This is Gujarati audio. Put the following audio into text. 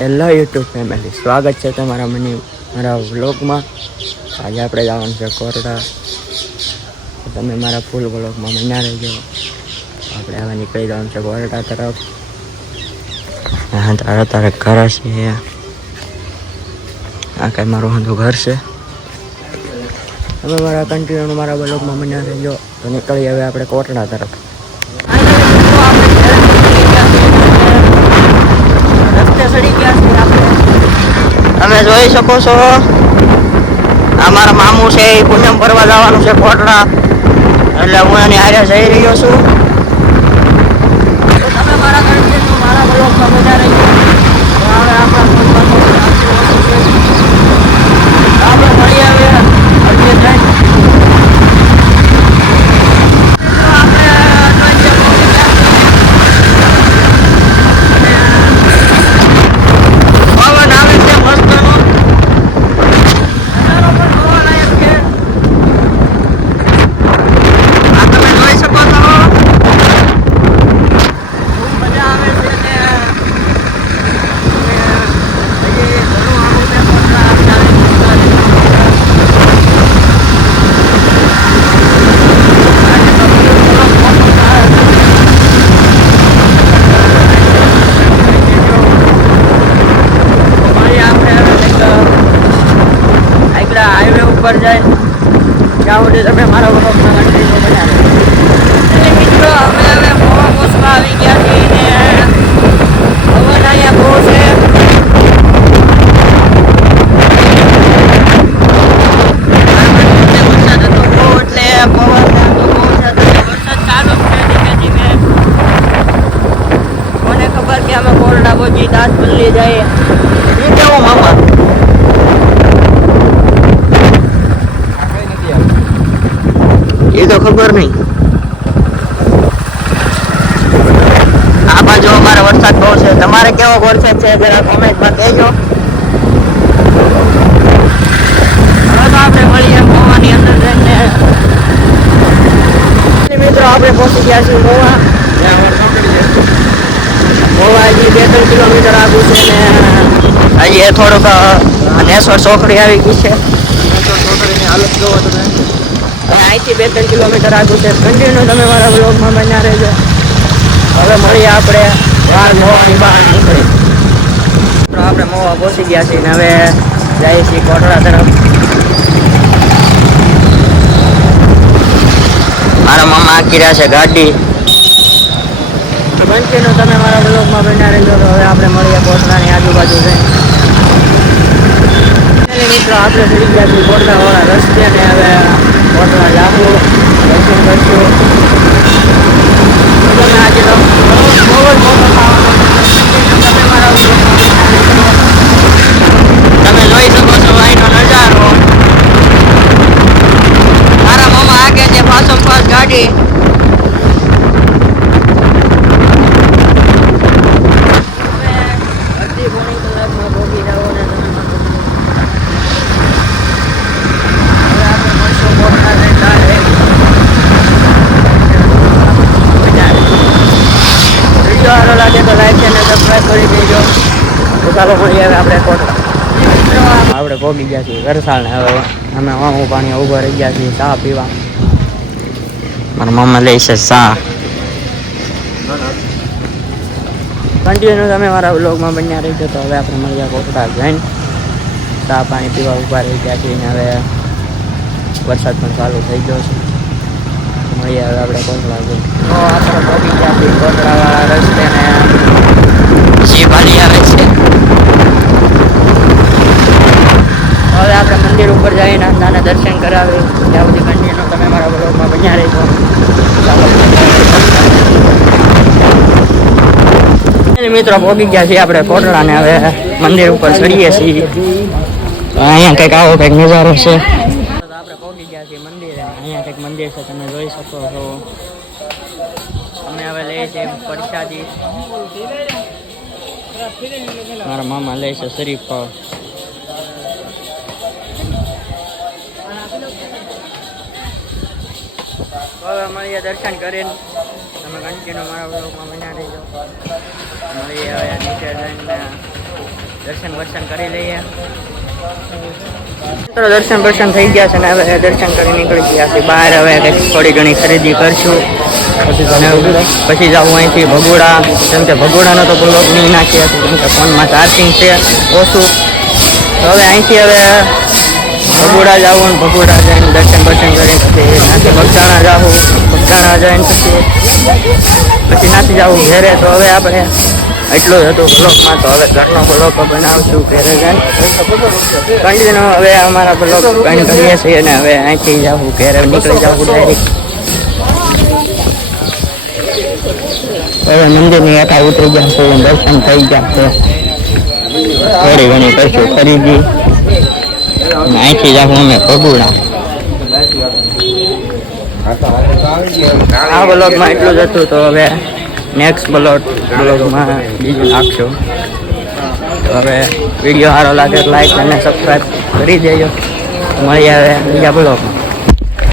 હેલો યુટ્યુબ ફેમિલી, સ્વાગત છે તમારા મારા વ્લોગમાં. આજે આપણે જવાનું છે કોરડા. તમે મારા ફૂલ વ્લોગમાં બન્યા રહેજો. આપણે હવે નીકળી જવાનું છે કોરડા તરફ. તારે ઘર છે, આ કંઈ મારું હંધું ઘર છે. તમે મારા કન્ટિન્યુ મારા વ્લોગમાં બન્યા રહેજો. તો નીકળીએ હવે આપણે કોરડા તરફ. તમે જોઈ શકો છો, આ મારા મામું છે, એ પૂનમ ફરવા જવાનું છે કોટડા, એટલે હું એની હારે જઈ રહ્યો છું. તમે મારા કન્ટિન્યુ મારા બ્લોગમાં બધા રહીજો. હવે આપણે મળીએ હવે અડધે જાય. હાઈવે ઉપર જાય ત્યાં સુધી તમે મારા બ્લોગમાં કન્ટિન્યુ બનાવો. એટલે મિત્રો હવે મોવા મોસમાં આવી ગયા છીએ ને પવન અહીંયા બહુ છે. વરસાદ હતો બહુ, એટલે પવન વરસાદ ચાલુ છે ધીમે ધીમે. મને ખબર કે અમે કોરડા પહોંચી દાંત બદલી જાય એ કેવું મામા. એ તો ખબર નહીં. આ બાજુ અમારે વરસાદ બહુ છે. તમારે કેવો વરસાદ છે જરા કોમેન્ટમાં કહેજો. હવે તો આપણે મળીએ મોવાની અંદર જઈને. મિત્રો આપણે પહોંચી ગયા છીએ મોવા. મોવા હજી 2-3 કિલોમીટર આગળ છે ને હજી થોડુંક નેસોર ચોકડી આવી ગઈ છે. ચોકડીની હાલત જોવો તમે. અહીંથી 2-3 કિલોમીટર આગળ છે. કન્ટિન્યુ તમે મારા બ્લોગમાં બન્યા રહેજો. હવે મળીએ આપણે બહાર મોવાની બહાર નીકળી. આપણે મોવા પહોંચી ગયા છીએ ને હવે જઈએ છીએ કોટડા તરફ. મારા મામા આંકી રહ્યા છે ગાડી. કન્ટિન્યુ તમે મારા બ્લોગમાં બન્યા રહેજો. તો હવે આપણે મળીએ કોટડાની આજુબાજુ જઈને. મિત્રો આપણે ચડી ગયા છીએ કોટડાવાળા રસ્તે ને હવે કોટડા જાવું, દર્શન કરશું. તમે આજે તો બહુ જ મોટો ખાવાનો તમે મારા તમે જોઈ શકો છો અહીંનો નજારો. મારા મામા આગે છે ફાસમ ફાસ ગાડી. અડધી પોણી કલાકમાં પહોંચી જાઓ ને તમે સારો લાગે તો લાઈક અને સબસ્ક્રાઈબ કરી દેજો. તો ચાલો મળીએ હવે આપણે કોટડા. આપણે પહોંચી ગયા છીએ વરસાદ ને હવે અમે વામું પાણી ઊભા રહી ગયા છીએ ચા પીવા. મારા મામા લે છે ચા. કન્ટિન્યુ તમે મારા બ્લોગમાં બન્યા રહીજો. તો હવે આપણે મળીએ કોટડા જઈને ચા પાણી પીવા ઊભા રહી ગયા છીએ. હવે વરસાદ પણ ચાલુ થઈ ગયો છે. મળીએ હવે આપણે કોટડા જઈએ. તો આપણે પહોંચી ગયા છીએ કોટડાવાળા રસ્તે ને જીપ હાલી આવે છે. હવે આપણે મંદિર ઉપર જઈને નાના દર્શન કરાવી. ત્યાં સુધી કન્ટિન્યુ તમે મારા બ્લોગમાં બન્યા રહેજો. મિત્રો પહોંચી ગયા છીએ આપણે કોટડા ને હવે મંદિર ઉપર ચડીએ છીએ. અહીંયા કંઈક આવો કંઈક નજારો છે. આપણે પહોંચી ગયા છીએ મંદિરે. અહીંયા કંઈક મંદિર છે, તમે જોઈ શકો છો. અમે હવે લઈએ છીએ પ્રસાદી. મારા મામા લે છે શરીફળ. હવે મળીએ દર્શન કરીને. તમે કન્ટિન્યુ મારા બ્લોગમાં બન્યા રહેજો. મળીએ હવે નીચે જઈને દર્શન કરી લઈએ. દર્શન થઈ ગયા છે ને હવે દર્શન કરી નીકળી ગયા છે બહાર. હવે થોડી ઘણી ખરીદી કરશું પછી જવું અહીંથી ભગોડા. કેમ કે ભગોડાનો તો બ્લોગ નહીં નાખીએ કેમ કે ફોનમાં ચાર્જિંગ છે ઓછું. તો હવે અહીંથી હવે ભગોડા જવું. ભગોડા જઈને દર્શન કરી પછી નાથી બગદાણા જવું. બગદાણા જઈને પછી નાથી જવું ઘેરે. તો હવે આપણે એટલું જ હતું બ્લોગમાં. તો હવે ઘરનો બ્લોગ બનાવશું ઘેરે જઈને કન્ટિન્યુ. હવે અમારા બ્લોગ કઈ કરીએ છીએ અને હવે અહીંથી જવું ઘેરે નીકળી જવું ડાયરેક્ટ. હવે મંદિરની હેઠા ઉતરી ગયા છે. દર્શન થઈ ગયા છે. થોડી ઘણી કરશું ખરીદી. અહીંથી જાઉં અમે ભગોડા. આ બ્લોગમાં એટલું જ હતું. તો હવે નેક્સ્ટ બ્લોગમાં બીજું નાખશું. તો હવે વિડીયો સારો લાગે લાઈક અને સબસ્ક્રાઈબ કરી દેજો. મળીએ હવે બીજા બ્લોગમાં.